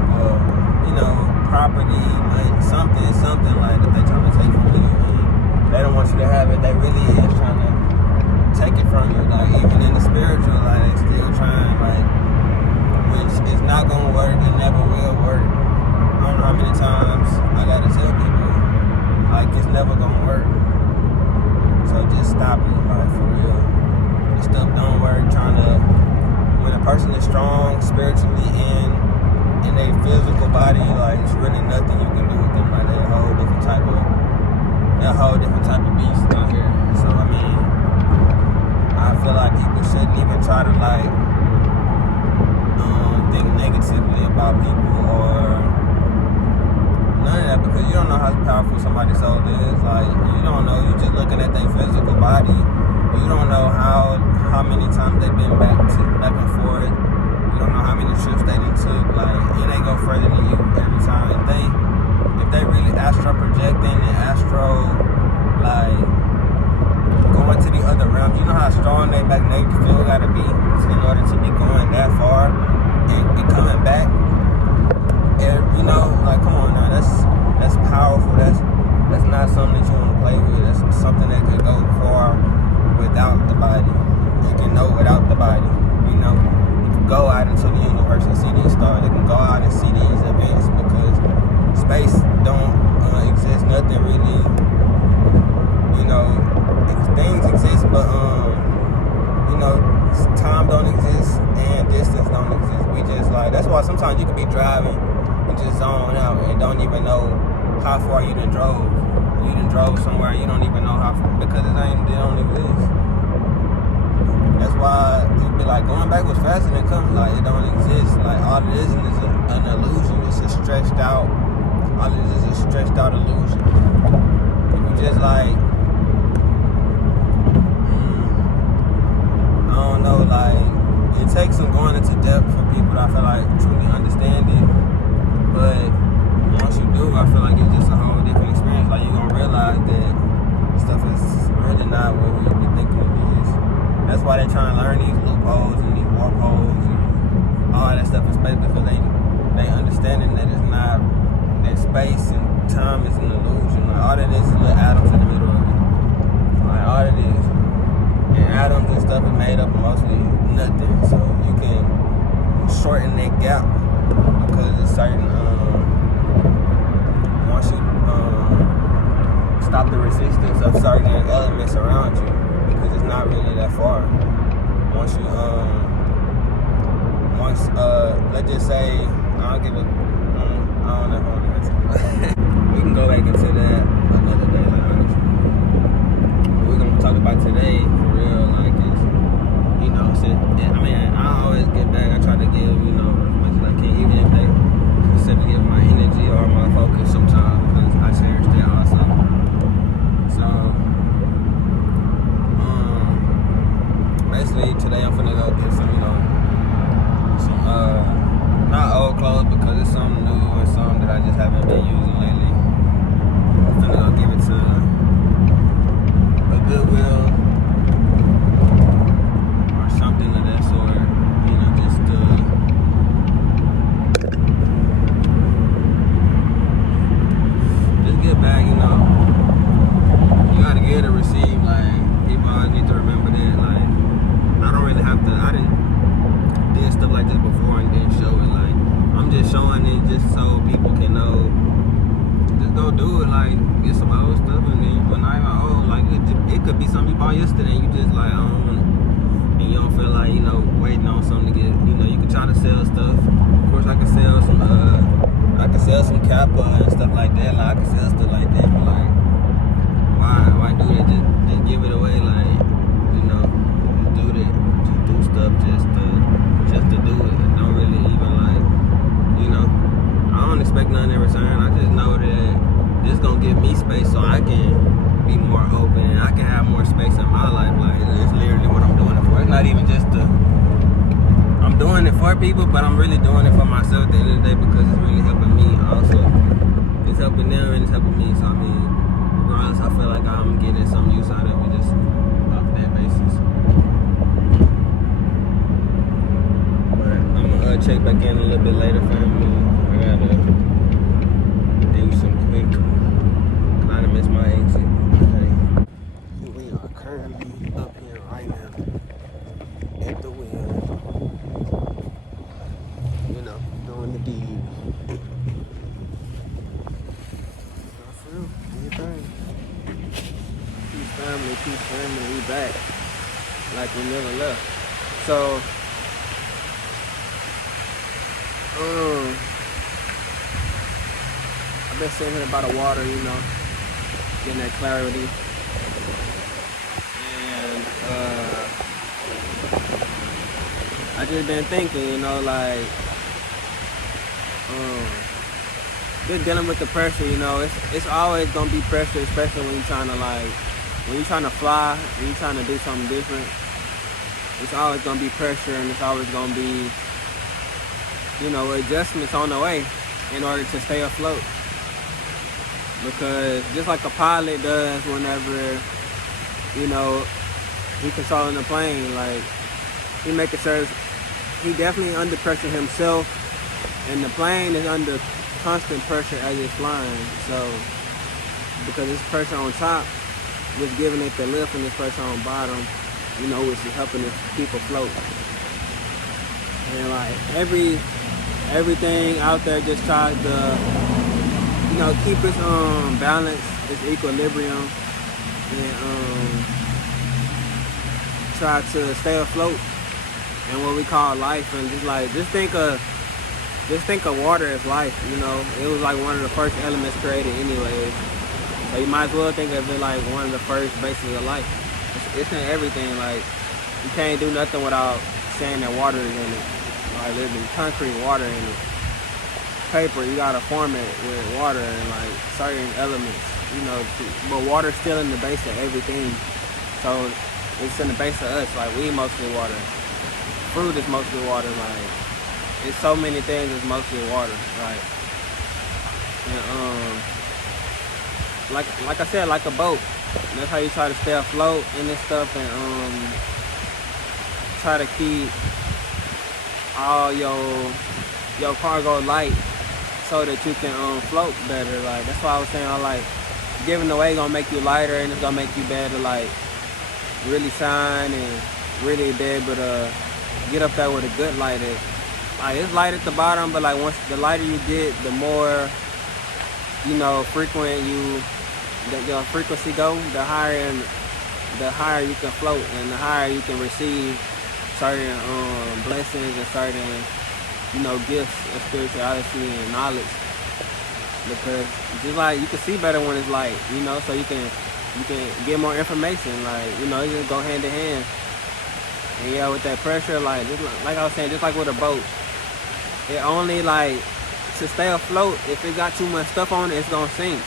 type of, property, like something like that they trying to take from you. And they don't want you to have it. They really is trying to take it from you. Like even in the spiritual, like they still trying, like, which is not gonna work and never will work. I don't know how many times I gotta tell people, like, it's never gonna work. So just stop it, like, for real. This stuff don't work. When a person is strong spiritually and in their physical body, like, it's really nothing you can do with them. Like, they're a whole different type of beast out here. So I mean, I feel like people shouldn't even try to think negatively about people or none of that, because you don't know how powerful somebody's soul is. Like, you don't know. You're just looking at their physical body. You don't know how many times they've been back and forth. You don't know how many trips they done took. Like, they go further than you every time. If they really astro projecting and astro, like, going to the other realms, you know how strong their magnetic field gotta be in order to be going that far and coming back. And, like, come on now, that's powerful. That's not something that you want to play with. That's something that could go far without the body. It can know without the body. You can go out into the universe and see these stars. You can go out and see these events, because space don't exist. Nothing really, things exist, but time don't exist and distance don't exist. We just, like, that's why sometimes you can be driving and just zone out and don't even know how far you done drove. You done drove somewhere you don't even know how far, because it don't exist. That's why you'd be like, going back was faster than coming. Like, it don't exist. Like, all it is an illusion. It's a stretched out. All it is a stretched out illusion. If you just, like, I don't know, like, it takes some going into depth for people to, I feel like, truly understand it. But once you do, I feel like it's just a whole different experience. Like, you're gonna realize that stuff is really not what we be thinking it is. That's why they're trying to learn these loopholes and these warpholes and all that stuff in space, because they understanding that it's not, that space and time is an illusion. Like, all that is little atoms in the middle of it. Like, all it is. And atoms and stuff is made up of mostly nothing. So you can shorten that gap, because it's certain, once you stop the resistance of certain elements around you, because it's not really that far. Once you, let's just say, I'll give it, I don't know if I want to mention. We can go back into that another day, like, honestly. We're going to talk about today, for real, like, it's, I always get back, I try to give, as much as I can, even if they consider give my energy or my focus sometimes, because I cherish that also. So, basically today I'm finna go get some, not old clothes, because it's something new and something that I just haven't been using lately. I'm finna go give it to a Goodwill or something of that sort, just get back, you gotta give to receive. Like, people always need to remember that. Like, I don't really have to, I did stuff like this before and didn't show it. Like, I'm just showing it just so people can know. Just go do it. Like, get some old stuff, and then, well, not even old, like, it could be something you bought yesterday and you just like, I don't want it. And you don't feel like, waiting on something to get, you can try to sell stuff. Of course, I can sell some Kappa and stuff like that. Like, I can sell stuff like that, but like, why do that? Just give it away, like, just do that. Just do stuff just to do it. And don't really even, like, I don't expect nothing in return. I just know that this gonna give me space so I can be more open and I can have more space in my life. Like, it's literally what I'm doing it for. It's not even just I'm doing it for people, but I'm really doing it for myself at the end of the day, because it's really helping me also. It's helping them and it's helping me. So, regardless, I feel like I'm getting some use out of it just off that basis. But I'm gonna check back in a little bit later, family. deal. For real, anything. Peace family, we back. Like we never left. So, I've been sitting here by the water, you know, getting that clarity. And I just been thinking, you know, like, just dealing with the pressure, you know, it's always gonna be pressure, especially when you're trying to fly, when you're trying to do something different. It's always gonna be pressure, and it's always gonna be, you know, adjustments on the way in order to stay afloat. Because just like a pilot does whenever, you know, he controlling the plane, like, he making sure he definitely under pressure himself, and the plane is under constant pressure as it's flying. So, because it's pressure on top, which giving it the lift, and this pressure on bottom, you know, which is helping it keep afloat. And like everything out there just tries to, you know, keep its balance, its equilibrium, and try to stay afloat in what we call life. And just think of water as life, you know. It was like one of the first elements created anyways. So you might as well think of it like one of the first bases of life. It's in everything. Like, you can't do nothing without saying that water is in it. Like, there's concrete, water in it. Paper, you gotta form it with water and like certain elements, you know. But water's still in the base of everything. So it's in the base of us. Like, we mostly water. Fruit is mostly water. Like, it's so many things is mostly water. Right. And like I said, like a boat. That's how you try to stay afloat in this stuff, and try to keep all your cargo light so that you can float better. Like, that's why I was saying, like, giving away gonna make you lighter, and it's gonna make you better, like, really shine and really be able to get up there with a good light. Like, it's light at the bottom, but like, once the lighter you get, the more, you know, frequent your frequency go, the higher you can float, and the higher you can receive certain blessings and certain, you know, gifts of spirituality and knowledge. Because just like, you can see better when it's light, you know, so you can get more information. Like, you know, it just go hand in hand. And yeah, with that pressure, like I was saying, just like with a boat, it only, like, to stay afloat, if it got too much stuff on it, it's gonna sink.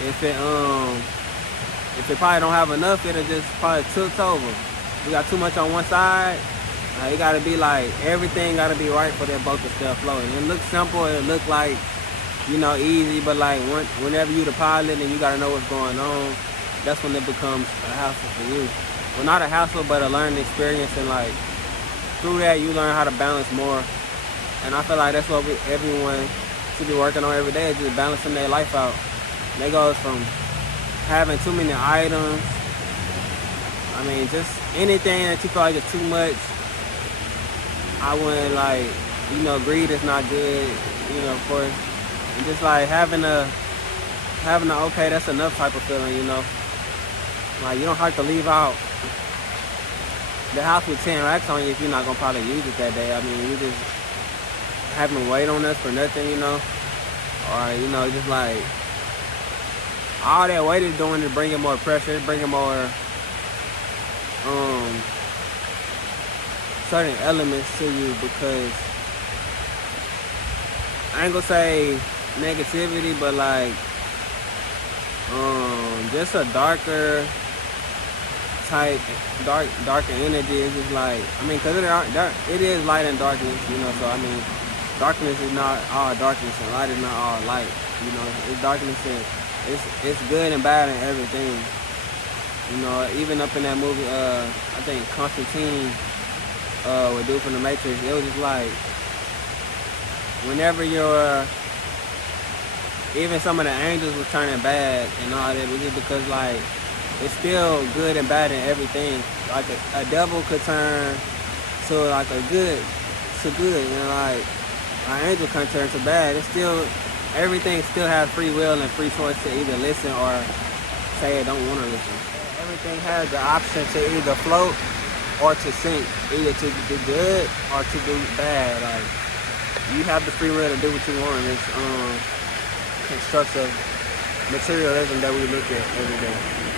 If it probably don't have enough, it'll just probably tilt over. If you got too much on one side, it gotta be like, everything gotta be right for that boat to stay afloat. And it looks simple, it look like, you know, easy, but like, whenever you the pilot and you gotta know what's going on, that's when it becomes a hassle for you. Well, not a hassle, but a learning experience, and like, through that you learn how to balance more. And I feel like that's what everyone should be working on every day, is just balancing their life out. They goes from having too many items, I mean, just anything that you feel like is too much. I wouldn't, like, you know, greed is not good, you know, of course. And just like having a okay, that's enough type of feeling, you know. Like, you don't have to leave out the house with 10 racks on you if you're not gonna probably use it that day. I mean, you just having weight on us for nothing, you know. Or, you know, just like, all that weight is doing is bringing more pressure, it's bringing more certain elements to you, because I ain't gonna say negativity, but like just a darker energy. Is just like, I mean, because it is light and darkness, you know. So I mean, darkness is not all darkness, and light is not all light, you know. It's darkness, and it's good and bad and everything, you know. Even up in that movie, I think Constantine, with dude from the Matrix, it was just like, whenever even some of the angels was turning bad and all that, it was just because, like, it's still good and bad in everything. Like a devil could turn to like a good, you know, like angel can turn to bad. It's still, everything still has free will and free choice to either listen or say it don't want to listen. Everything has the option to either float or to sink, either to do good or to do bad. Like, you have the free will to do what you want. It's constructive materialism that we look at every day.